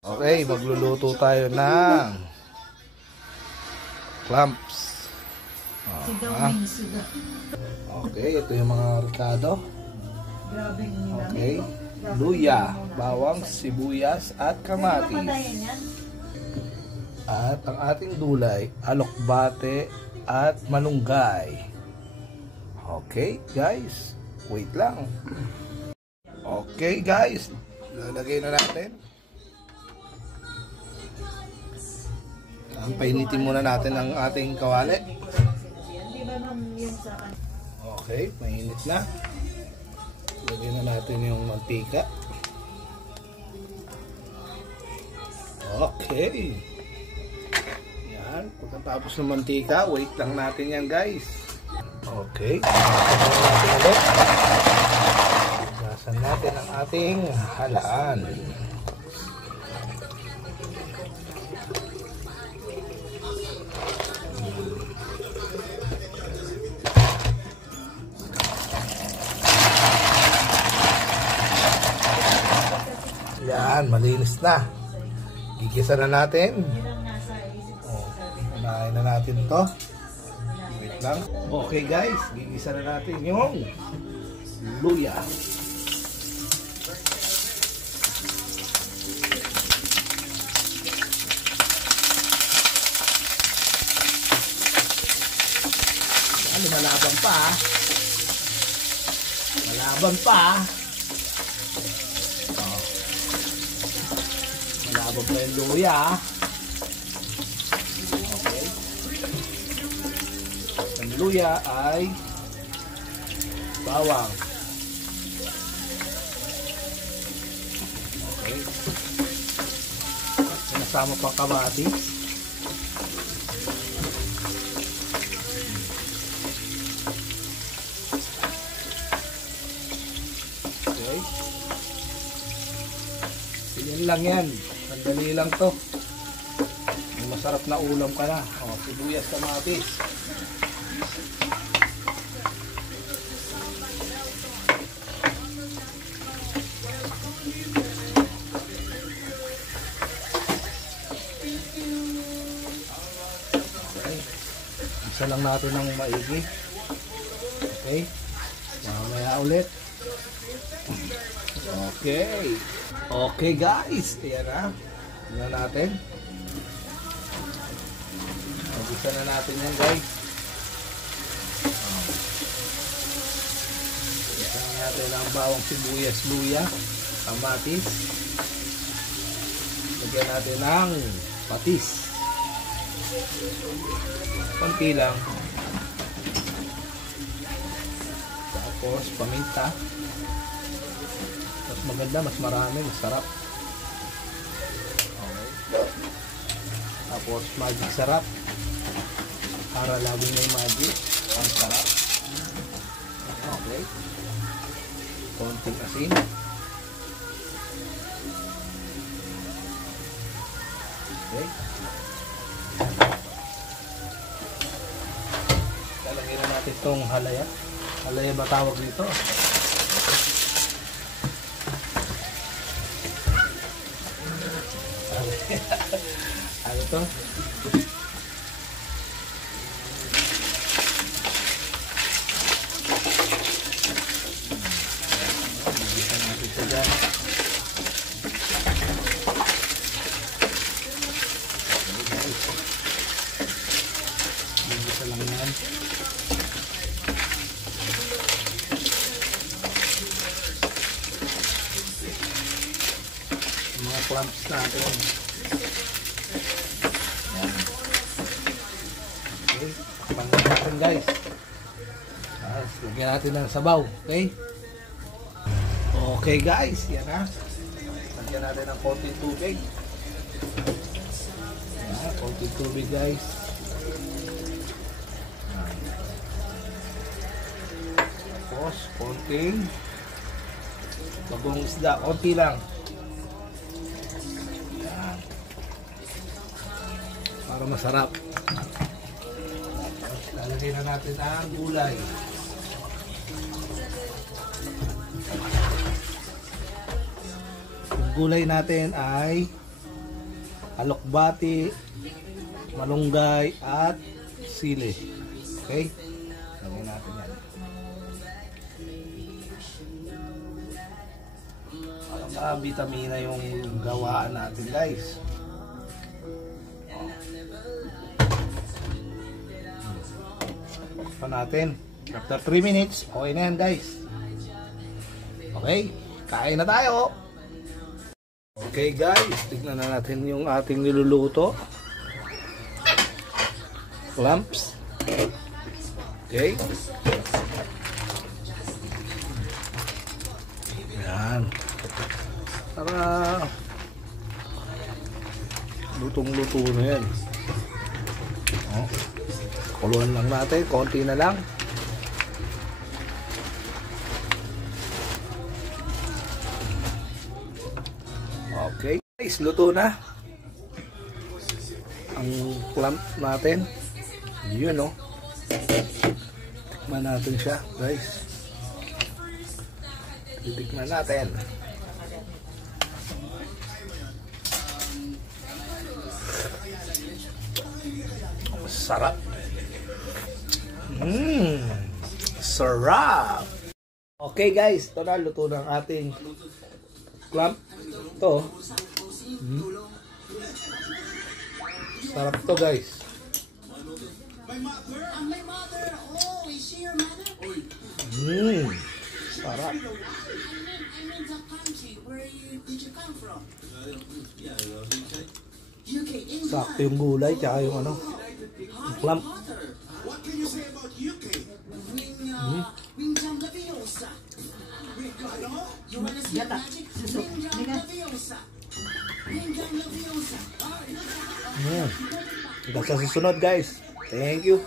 Okay, magluluto tayo ng clams. Okay, ito yung mga ricado. Okay, luya, bawang, sibuyas at kamatis. At ang ating gulay, alokbate at malunggay. Okay, guys, wait lang. Okay, guys, lalagay na natin. Painitin muna natin ang ating kawali. Okay, mainit na. Lagyan na natin yung mantika. Okay. Yan, pagkatapos ng mantika, wait lang natin yan, guys. Okay. Gasan natin ang ating halaan. Yan, malinis na. Gigisa na natin. Unahin na natin to. Wait lang. Okay guys, gigisa na natin yung luya. Yan, lumalaban pa. Malaban pa. Malabog na yung luya. Okay. Ang luya ay bawang. Okay. Sinasama pa kamatis. Okay. Yan lang yan. Sandali lang to. May masarap na ulam ka na. O, sibuyas, kamatis. Okay. Isa lang natin ng maigi. Okay. Mamaya ulit. Okay. Okay guys, ayan na. Tignan natin. Mag-isa na natin yan guys. Isa na natin ang bawang, sibuyas, luya, kamatis. Lagyan natin ng patis. Konti lang. Tapos paminta. Mas maganda, mas marami, mas sarap. Okay. Tapos magic sarap. Para laging may magic. Ang sarap. Okay. Konting asin. Okay. Lalagyan na natin itong halaya. Halaya ba tawag dito? Ano to? Bisa natin ito dyan. Bisa lang yan. Mga clams natin. Pangalaman guys. Lagyan natin ng sabaw. Okay? Okay guys. Yan na. Lagyan natin ng konting tubig. Yan, konting tubig guys. Tapos konting bagong isda. Konti lang. Yan. Para masarap. Lalagay na natin ang gulay. Yung gulay natin ay alokbati, malunggay, at sili. Okay? Lagyan natin yan. Ang vitamina yung gawaan natin, guys. Pa natin. After 3 minutes, okay na yan, guys. Okay, kain na tayo. Okay, guys, tignan na natin yung ating niluluto. Clams. Okay. Yan. Para lutong-luto na yan. Oh. Kuluan lang natin, konti na lang. Okay, guys, luto na ang clam natin. Yun, no? Tikman natin siya, guys. Titikman natin. Sarap. Sarap. Okay, guys, ito na, luto ng ating clam. Ito. Sarap to, guys. Sarap. Sakto yung gulay tsaka yung ano, clam. Hanggang sa susunod, guys. Thank you.